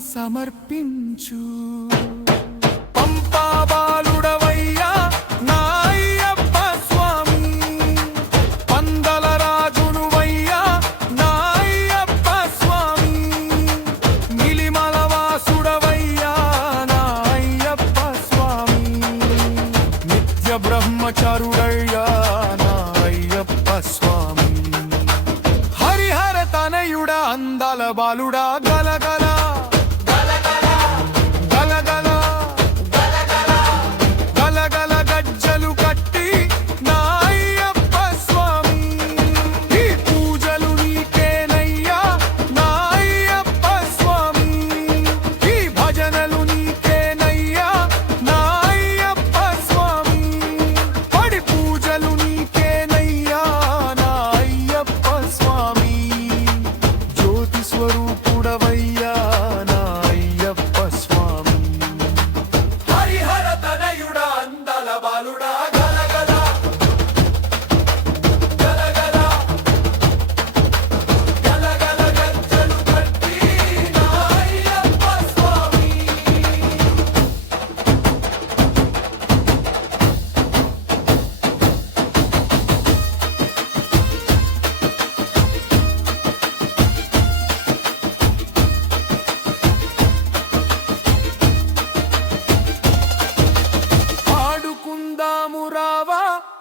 సమర్పించు.